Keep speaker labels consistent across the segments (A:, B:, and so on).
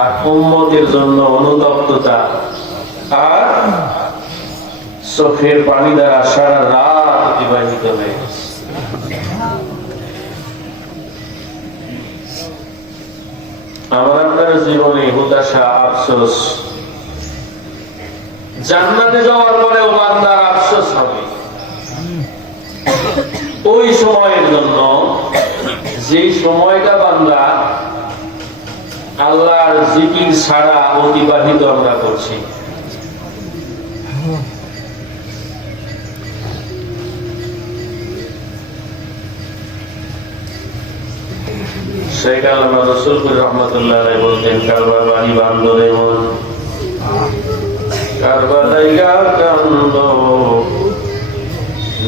A: আর উম্মতের জন্য অনুতপ্ততা আর চোখের পানি দ্বারা সারা রাত অতিবাহিত হয়ে আমার আপনার জীবনে হতাশা আফসোস। জান্নাতে যাওয়ার পরেও বান্দার আফসোস হবে। ওই সময়ের জন্য যে সময়টা বান্দা আল্লাহর জিকির ছাড়া অতিবাহিত আমরা করছি। কারবার বাড়ি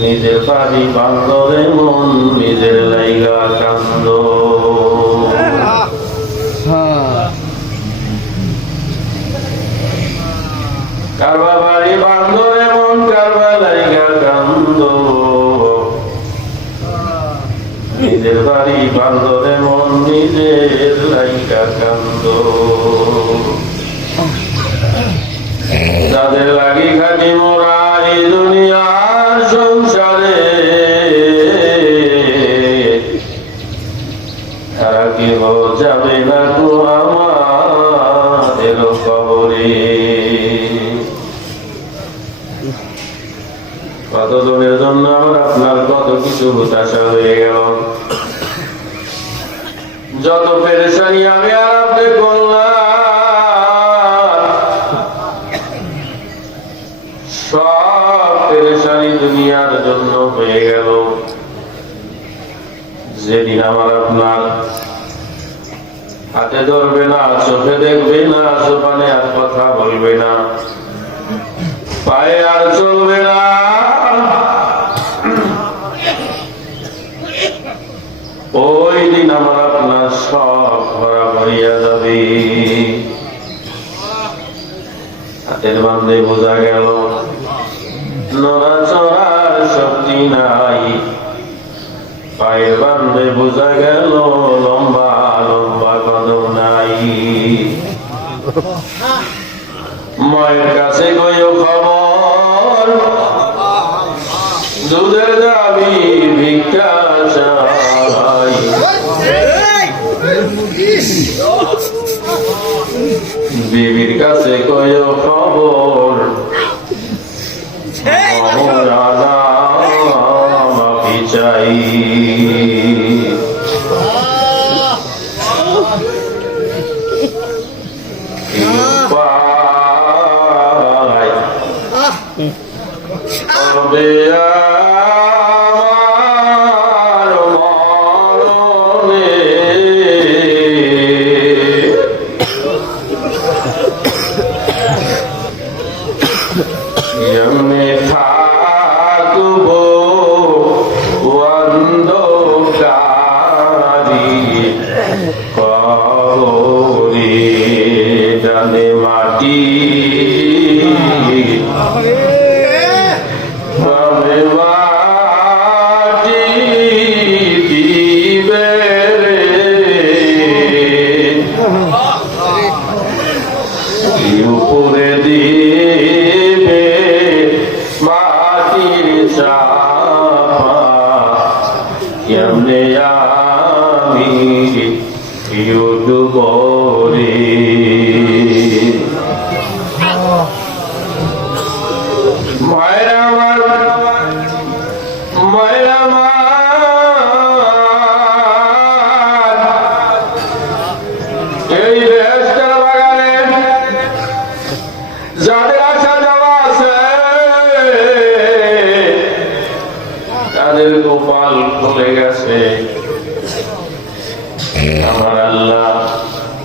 A: নিজের বাড়ি বান্দরে মন, নিজের লাইগা কান্দ কত জনের জন্য আমার আপনার কত কিছু হতাশা হয়ে গেল? যত পেরেশানি আমি আর আপনি করলাম। সব পেরেশানি দুনিয়ার জন্য হয়ে গেল। যেদিন আমার আপনার হাতে ধরবে না, চোখে দেখবে না জোপানে আর কথা বলবে না, পায়ে আর চলবে না। ওই দিন আমার আপনার সব ভরা ভরিয়া যাবে। হাতের বান্ধে বোঝা গেল, নড়াচড়ার শক্তি নাই। পায়ের বান্ধে বোঝা গেল, লম্বা লম্বা কদম নাই। মায়ের কাছে গইও খবর দুধের দাবি ভিক্ষা চাই বিবির কাছে কয় খবর। চাই। মাটি। আমি ইউটুবরে মায়ের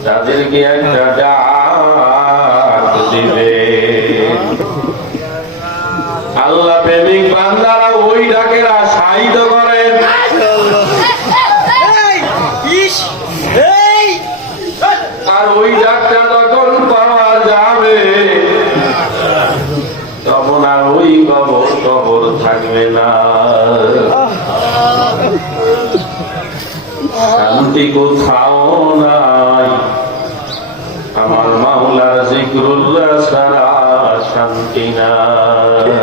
A: তাদেরকে একটা ডাক দিবে আল্লাহ প্রেমিক বান্দারা ওই ডাকের আশায়িত করেন। আর ওই ডাকটা যখন পাওয়া যাবে। তখন আর ওই কবর কবর থাকবে না। শান্তি কোথাও নাই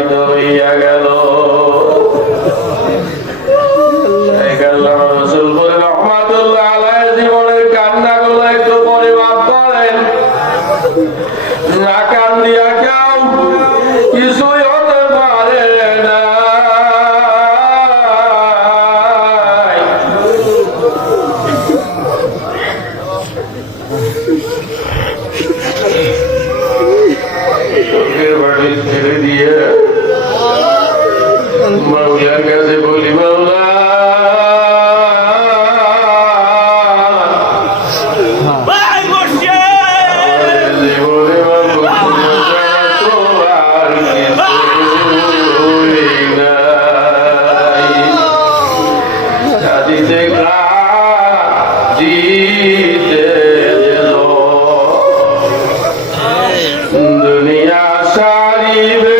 A: বাড়িতে হইয়া গেল। I Sari Vedi.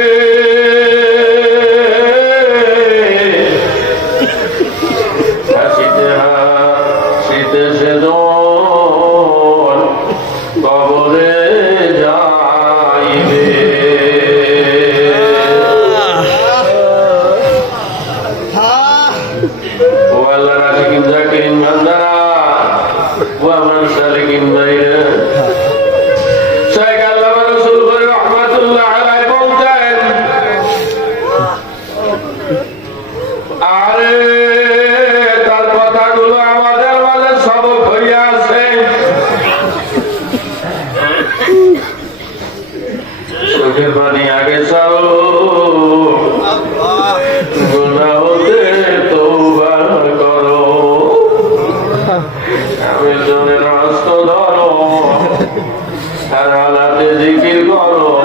A: সারা রাতে জিকির করো।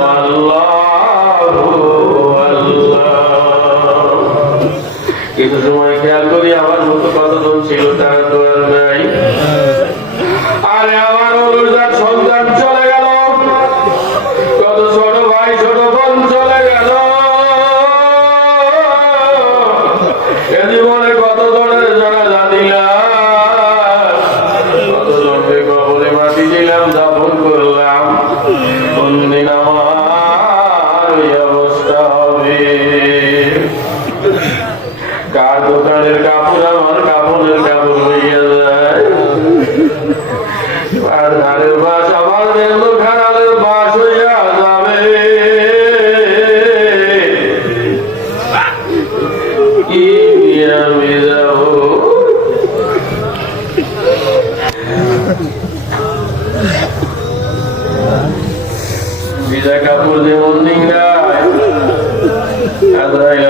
A: কাপড় আমার কাপড়ের কাপড় হইয়া যায়। যেমন নিংরা আদরাইল